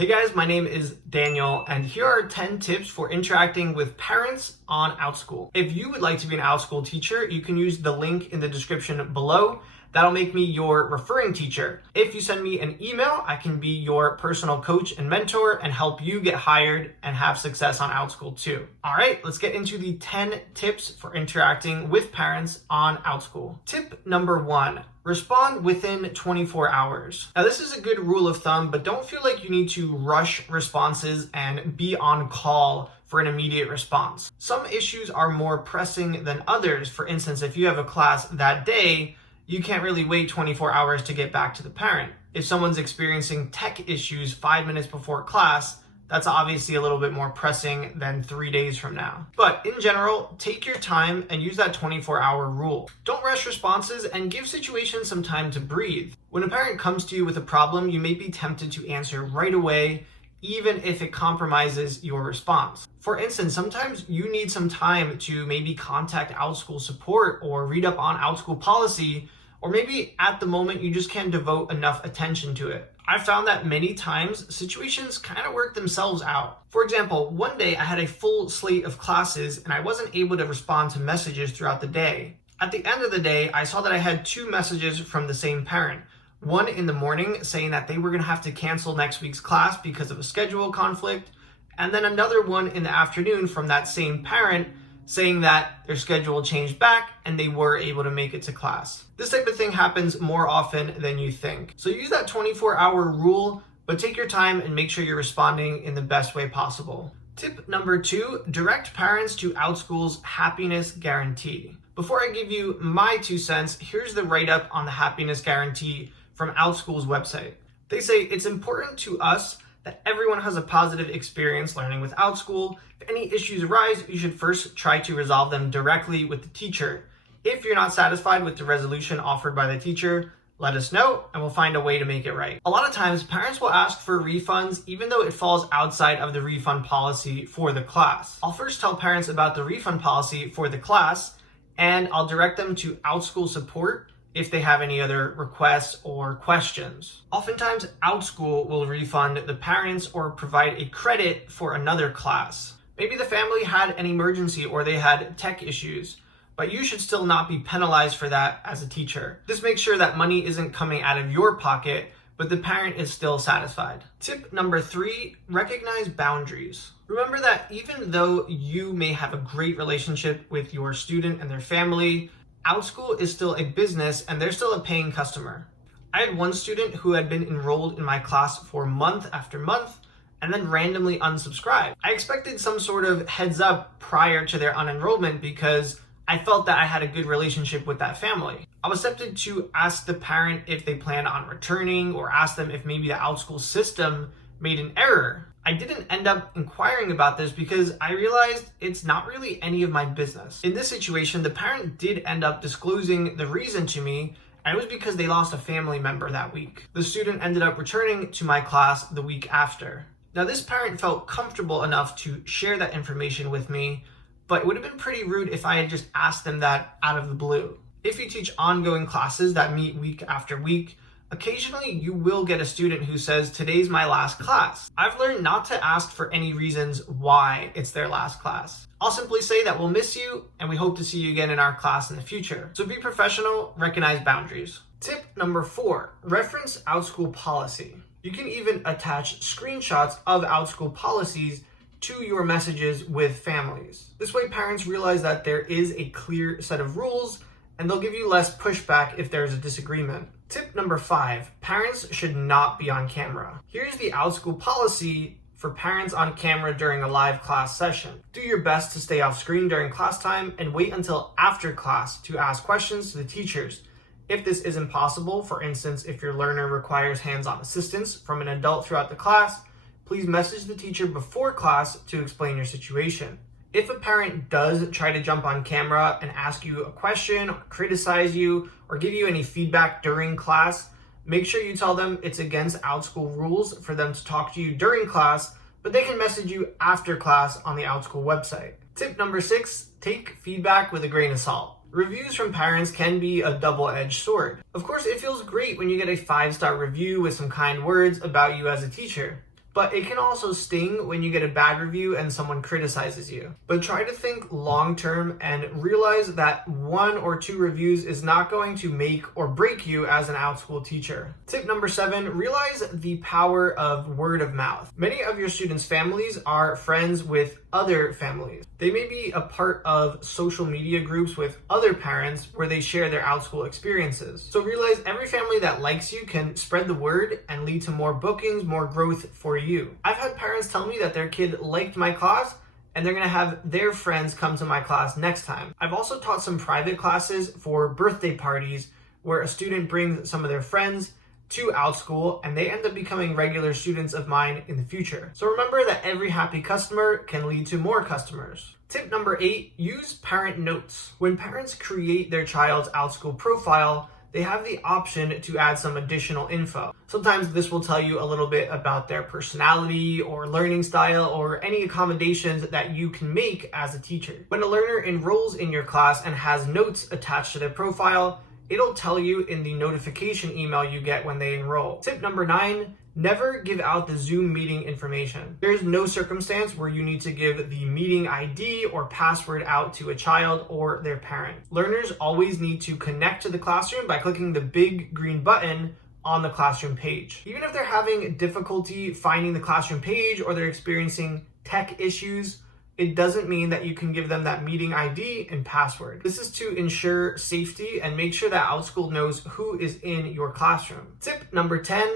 Hey guys, my name is Daniel, and here are 10 tips for interacting with parents on Outschool. If you would like to be an Outschool teacher, you can use the link in the description below. That'll make me your referring teacher. If you send me an email, I can be your personal coach and mentor and help you get hired and have success on Outschool too. All right, let's get into the 10 tips for interacting with parents on Outschool. Tip number 1. Respond within 24 hours. Now, this is a good rule of thumb, but don't feel like you need to rush responses and be on call for an immediate response. Some issues are more pressing than others. For instance, if you have a class that day, you can't really wait 24 hours to get back to the parent. If someone's experiencing tech issues 5 minutes before class, that's obviously a little bit more pressing than 3 days from now. But in general, take your time and use that 24-hour rule. Don't rush responses and give situations some time to breathe. When a parent comes to you with a problem, you may be tempted to answer right away, even if it compromises your response. For instance, sometimes you need some time to maybe contact Outschool support or read up on Outschool policy, or maybe at the moment you just can't devote enough attention to it. I've found that many times situations kind of work themselves out. For example, one day I had a full slate of classes and I wasn't able to respond to messages throughout the day. At the end of the day, I saw that I had 2 messages from the same parent. One in the morning saying that they were going to have to cancel next week's class because of a schedule conflict, and then another one in the afternoon from that same parent saying that their schedule changed back and they were able to make it to class. This type of thing happens more often than you think. So use that 24-hour rule, but take your time and make sure you're responding in the best way possible. Tip number 2, direct parents to Outschool's happiness guarantee. Before I give you my 2 cents, here's the write-up on the happiness guarantee from Outschool's website. They say it's important to us that everyone has a positive experience learning with Outschool. If any issues arise, you should first try to resolve them directly with the teacher. If you're not satisfied with the resolution offered by the teacher, let us know and we'll find a way to make it right. A lot of times, parents will ask for refunds even though it falls outside of the refund policy for the class. I'll first tell parents about the refund policy for the class, and I'll direct them to Outschool support if they have any other requests or questions. Oftentimes, Outschool will refund the parents or provide a credit for another class. Maybe the family had an emergency or they had tech issues, but you should still not be penalized for that as a teacher. This makes sure that money isn't coming out of your pocket, but the parent is still satisfied. Tip number 3, recognize boundaries. Remember that even though you may have a great relationship with your student and their family, Outschool is still a business and they're still a paying customer. I had one student who had been enrolled in my class for month after month and then randomly unsubscribed. I expected some sort of heads up prior to their unenrollment because I felt that I had a good relationship with that family. I was tempted to ask the parent if they planned on returning or ask them if maybe the Outschool system made an error. I didn't end up inquiring about this because I realized it's not really any of my business. In this situation, the parent did end up disclosing the reason to me, and it was because they lost a family member that week. The student ended up returning to my class the week after. Now, this parent felt comfortable enough to share that information with me, but it would have been pretty rude if I had just asked them that out of the blue. If you teach ongoing classes that meet week after week, occasionally you will get a student who says, "Today's my last class." I've learned not to ask for any reasons why it's their last class. I'll simply say that we'll miss you and we hope to see you again in our class in the future. So be professional, recognize boundaries. Tip number 4, reference Outschool policy. You can even attach screenshots of Outschool policies to your messages with families. This way parents realize that there is a clear set of rules and they'll give you less pushback if there's a disagreement. Tip number 5, parents should not be on camera. Here's the Outschool policy for parents on camera during a live class session. Do your best to stay off screen during class time and wait until after class to ask questions to the teachers. If this isn't possible, for instance, if your learner requires hands-on assistance from an adult throughout the class, please message the teacher before class to explain your situation. If a parent does try to jump on camera and ask you a question or criticize you or give you any feedback during class, make sure you tell them it's against Outschool rules for them to talk to you during class, but they can message you after class on the Outschool website. Tip number 6, take feedback with a grain of salt. Reviews from parents can be a double-edged sword. Of course, it feels great when you get a 5-star review with some kind words about you as a teacher. But it can also sting when you get a bad review and someone criticizes you. But try to think long term and realize that 1 or 2 reviews is not going to make or break you as an Outschool teacher. Tip number 7, realize the power of word of mouth. Many of your students' families are friends with other families. They may be a part of social media groups with other parents where they share their Outschool experiences. So realize every family that likes you can spread the word and lead to more bookings, more growth for you. I've had parents tell me that their kid liked my class and they're going to have their friends come to my class next time. I've also taught some private classes for birthday parties where a student brings some of their friends to Outschool and they end up becoming regular students of mine in the future. So remember that every happy customer can lead to more customers. Tip number 8, use parent notes. When parents create their child's Outschool profile, they have the option to add some additional info. Sometimes this will tell you a little bit about their personality or learning style or any accommodations that you can make as a teacher. When a learner enrolls in your class and has notes attached to their profile, it'll tell you in the notification email you get when they enroll. Tip number 9, never give out the Zoom meeting information. There's no circumstance where you need to give the meeting ID or password out to a child or their parent. Learners always need to connect to the classroom by clicking the big green button on the classroom page. Even if they're having difficulty finding the classroom page or they're experiencing tech issues, it doesn't mean that you can give them that meeting ID and password. This is to ensure safety and make sure that Outschool knows who is in your classroom. Tip number 10,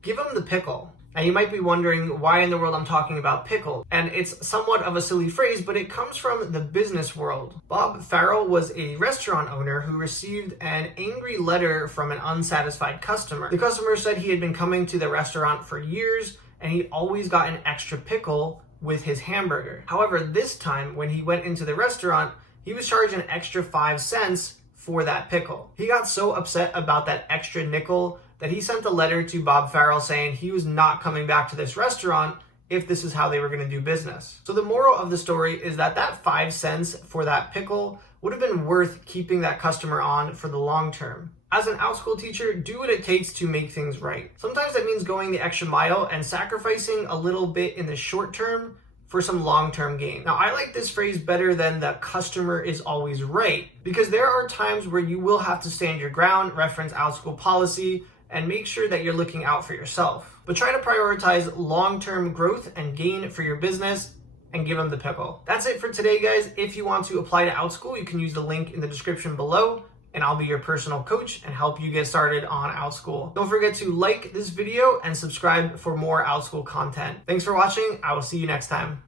give them the pickle. Now you might be wondering why in the world I'm talking about pickle, and it's somewhat of a silly phrase, but it comes from the business world. Bob Farrell was a restaurant owner who received an angry letter from an unsatisfied customer. The customer said he had been coming to the restaurant for years and he always got an extra pickle with his hamburger. However, this time when he went into the restaurant, he was charged an extra 5 cents for that pickle. He got so upset about that extra nickel that he sent a letter to Bob Farrell saying he was not coming back to this restaurant if this is how they were going to do business. So the moral of the story is that that 5 cents for that pickle would have been worth keeping that customer on for the long term. As an Outschool teacher, do what it takes to make things right. Sometimes that means going the extra mile and sacrificing a little bit in the short term for some long-term gain. Now, I like this phrase better than the customer is always right, because there are times where you will have to stand your ground, reference Outschool policy, and make sure that you're looking out for yourself. But try to prioritize long-term growth and gain for your business and give them the pickle. That's it for today, guys. If you want to apply to Outschool, you can use the link in the description below, and I'll be your personal coach and help you get started on Outschool. Don't forget to like this video and subscribe for more Outschool content. Thanks for watching. I will see you next time.